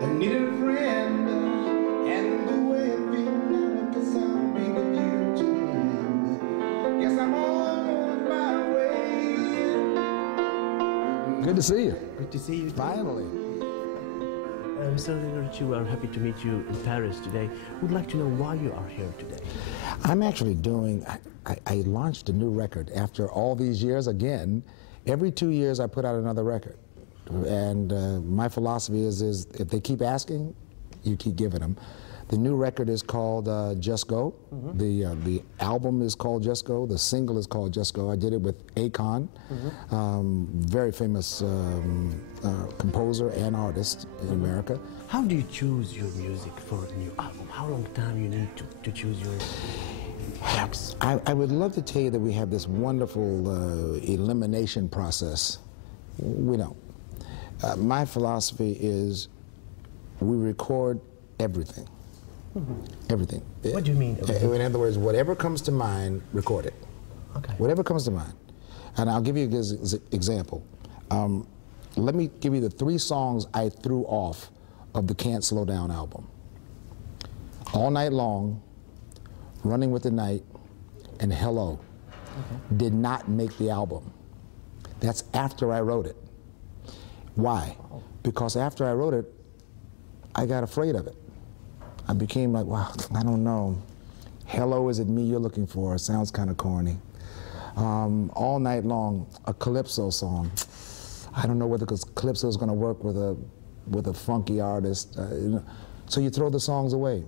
I needed a friend, and the way I feel now, 'cause I'll be with you to the end. Yes, I'm on my way. Good to see you. Good to see you. Finally. Mr. Lionel Richie, we are happy to meet you in Paris today. We'd like to know why you are here today. I'm actually doing, I launched a new record after all these years again. Every 2 years I put out another record. And my philosophy is if they keep asking, you keep giving them. The new record is called Just Go. The album is called Just Go. The single is called Just Go. I did it with Akon, very famous composer and artist in America. How do you choose your music for a new album? How long time you need to choose your tracks? I would love to tell you that we have this wonderful elimination process. We don't. My philosophy is we record everything. Everything. What do you mean? In other words, whatever comes to mind, record it. Okay. Whatever comes to mind. And I'll give you an example. Let me give you the 3 songs I threw off of the Can't Slow Down album. All Night Long, Running with the Night, and Hello did not make the album. That's after I wrote it. Why? Because after I wrote it, I got afraid of it. I became like, wow, I don't know. Hello, is it me you're looking for? It sounds kind of corny. All Night Long, a calypso song. I don't know whether calypso is going to work with a funky artist. So you throw the songs away.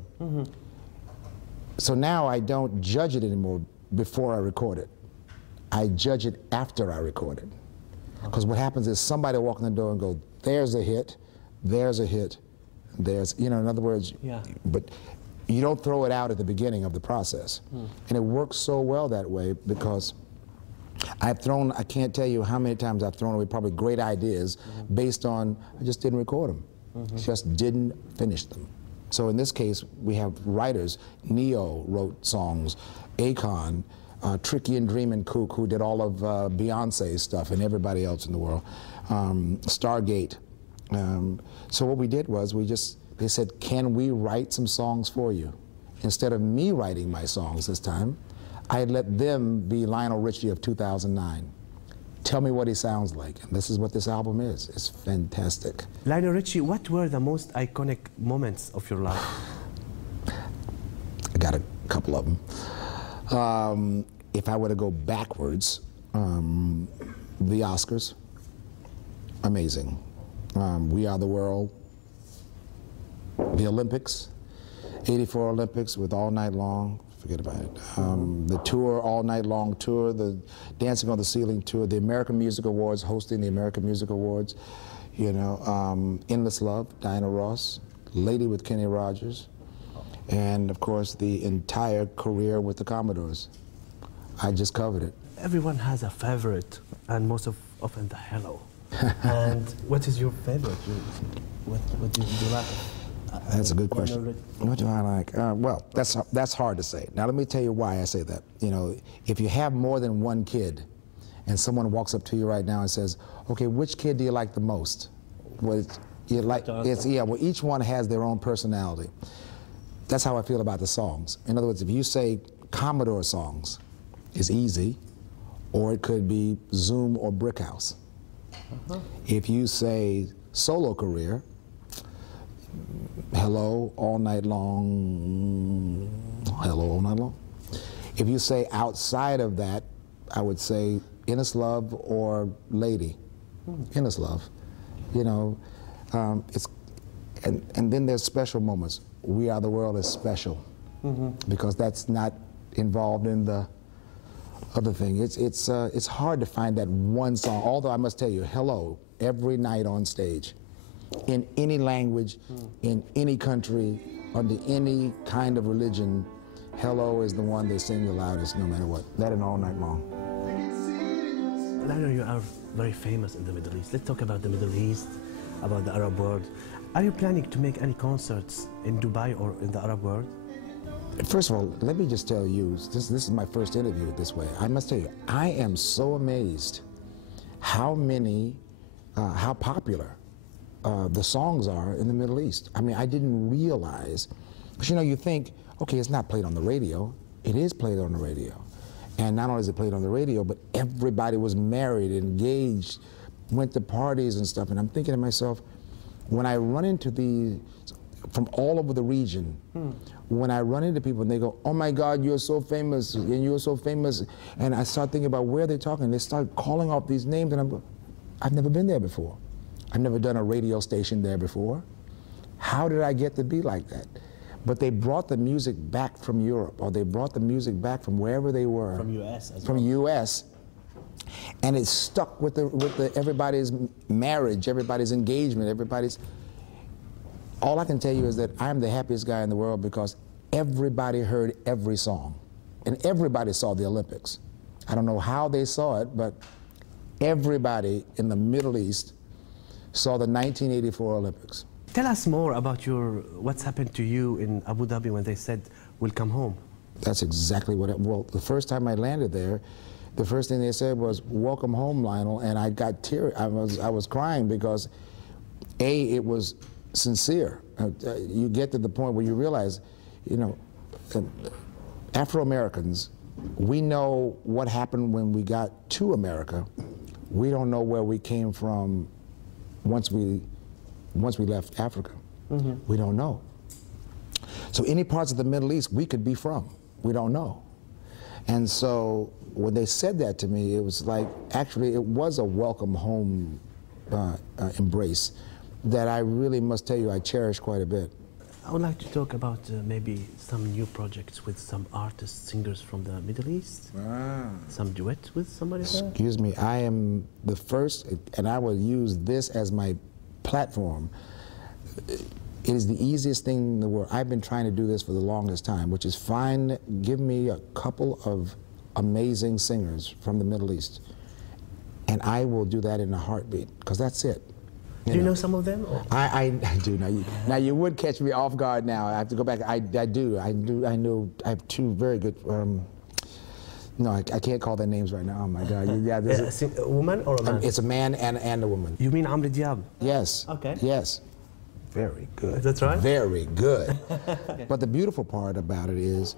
So now I don't judge it anymore before I record it. I judge it after I record it. Because what happens is somebody walk in the door and go, there's a hit, there's a hit, there's, in other words, but you don't throw it out at the beginning of the process. And it works so well that way because I can't tell you how many times I've thrown away probably great ideas based on, I just didn't record them. Just didn't finish them. So in this case, we have writers. Neo wrote songs, Akon, Tricky and Dreamin' Kook, who did all of Beyonce's stuff and everybody else in the world, Stargate. So what we did was they said, can we write some songs for you? Instead of me writing my songs this time, I let them be Lionel Richie of 2009. Tell me what he sounds like. And this is what this album is. It's fantastic. Lionel Richie, what were the most iconic moments of your life? I got a couple of them. If I were to go backwards, the Oscars, amazing. We Are the World, the Olympics, 84 Olympics with All Night Long, forget about it. The tour, All Night Long tour, the Dancing on the Ceiling tour, the American Music Awards, hosting the American Music Awards, Endless Love, Diana Ross, Lady with Kenny Rogers, and of course the entire career with the Commodores. I just covered it. Everyone has a favorite, and most often the Hello. And what is your favorite? What do you like? That's a good question. What do I like? Well, that's hard to say. Now let me tell you why I say that. If you have more than one kid, and someone walks up to you right now and says, "Okay, which kid do you like the most?" Well, each one has their own personality. That's how I feel about the songs. In other words, if you say Commodore songs, it's easy, or it could be Zoom or Brick House. If you say solo career, Hello, All Night Long, Hello, All Night Long. If you say outside of that, I would say Endless Love or Lady. Endless Love. And then there's special moments. We Are the World is special because that's not involved in the other thing. It's hard to find that one song, although I must tell you, Hello, every night on stage, in any language, in any country, under any kind of religion, Hello is the one they sing the loudest no matter what. That and All Night Long. Lionel, you are very famous in the Middle East. Let's talk about the Middle East, about the Arab world. Are you planning to make any concerts in Dubai or in the Arab world? First of all, let me just tell you, this is my first interview this way. I must tell you, I am so amazed how popular the songs are in the Middle East. I mean, I didn't realize, because you know, you think, okay, it's not played on the radio. It is played on the radio. And not only is it played on the radio, but everybody was married, engaged, went to parties and stuff. And I'm thinking to myself, when I run into these, from all over the region, when I run into people and they go, oh my God, you're so famous, and you're so famous, and I start thinking about where they're talking, they start calling off these names, and I've never been there before. I've never done a radio station there before. How did I get to be like that? But they brought the music back from Europe, or they brought the music back from wherever they were. From US as well. From US, and it stuck with everybody's marriage, everybody's engagement, everybody's. All I can tell you is that I'm the happiest guy in the world because everybody heard every song, and everybody saw the Olympics. I don't know how they saw it, but everybody in the Middle East saw the 1984 Olympics. Tell us more about what's happened to you in Abu Dhabi when they said, we'll come home. That's exactly what well, the first time I landed there, the first thing they said was, welcome home, Lionel, and I got teary. I was crying because, A, it was sincere. You get to the point where you realize, you know, Afro-Americans, we know what happened when we got to America. We don't know where we came from once we left Africa. We don't know. So any parts of the Middle East we could be from, we don't know. And so when they said that to me, it was like, actually it was a welcome home embrace that I really must tell you I cherish quite a bit. I would like to talk about maybe some new projects with some artists, singers from the Middle East. Some duet with somebody there? Excuse me, I am the first, and I will use this as my platform. It is the easiest thing in the world. I've been trying to do this for the longest time, which is give me a couple of amazing singers from the Middle East, and I will do that in a heartbeat, because that's it. Do you know some of them? I do. Now you would catch me off guard now. I have to go back. I do. I know. I have two very good. No, I can't call their names right now. Oh my God. Yeah, this is a woman or a man? It's a man and a woman. You mean Amr Diab? Yes. Okay. Yes. Very good. That's right. Very good. But the beautiful part about it is,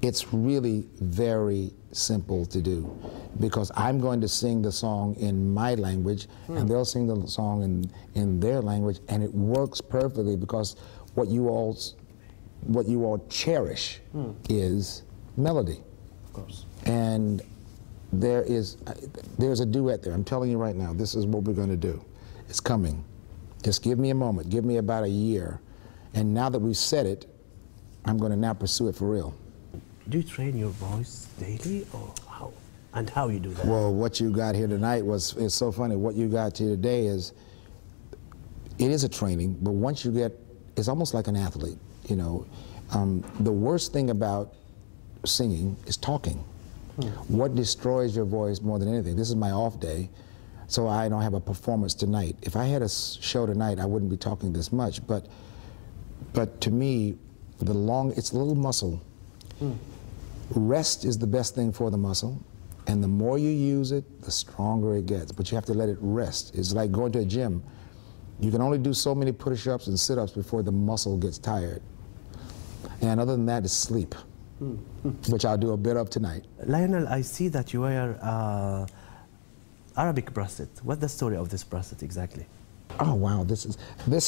it's really very simple to do, because I'm going to sing the song in my language, and they'll sing the song in their language, and it works perfectly, because what you all cherish is melody. Of course. And there's a duet there. I'm telling you right now, this is what we're going to do. It's coming. Just give me a moment. Give me about a year. And now that we've said it, I'm going to now pursue it for real. Do you train your voice daily, or how? And how you do that? Well, what you got here tonight is so funny. What you got here today is, it is a training, but once you get, it's almost like an athlete, you know. The worst thing about singing is talking. What destroys your voice more than anything? This is my off day, so I don't have a performance tonight. If I had a show tonight, I wouldn't be talking this much, but to me, it's a little muscle. Rest is the best thing for the muscle, and the more you use it, the stronger it gets. But you have to let it rest. It's like going to a gym. You can only do so many push-ups and sit-ups before the muscle gets tired. And other than that, it's sleep, which I'll do a bit of tonight. Lionel, I see that you wear Arabic bracelet. What's the story of this bracelet exactly? Oh wow, this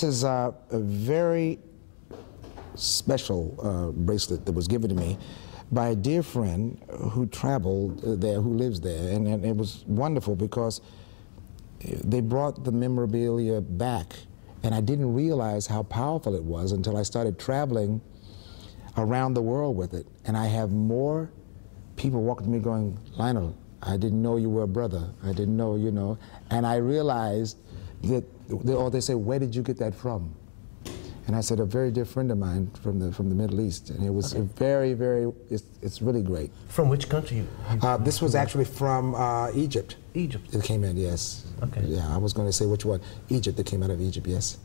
is a very special bracelet that was given to me by a dear friend who traveled there, who lives there, and it was wonderful because they brought the memorabilia back, and I didn't realize how powerful it was until I started traveling around the world with it. And I have more people walking to me going, Lionel, I didn't know you were a brother. I didn't know, you know. And I realized that, or they say, where did you get that from? And I said, a very dear friend of mine from the Middle East. And it was very, very, it's really great. From which country? This was actually from Egypt. Egypt. It came in, yes. Okay. Yeah, I was going to say which one. Egypt, it came out of Egypt, yes.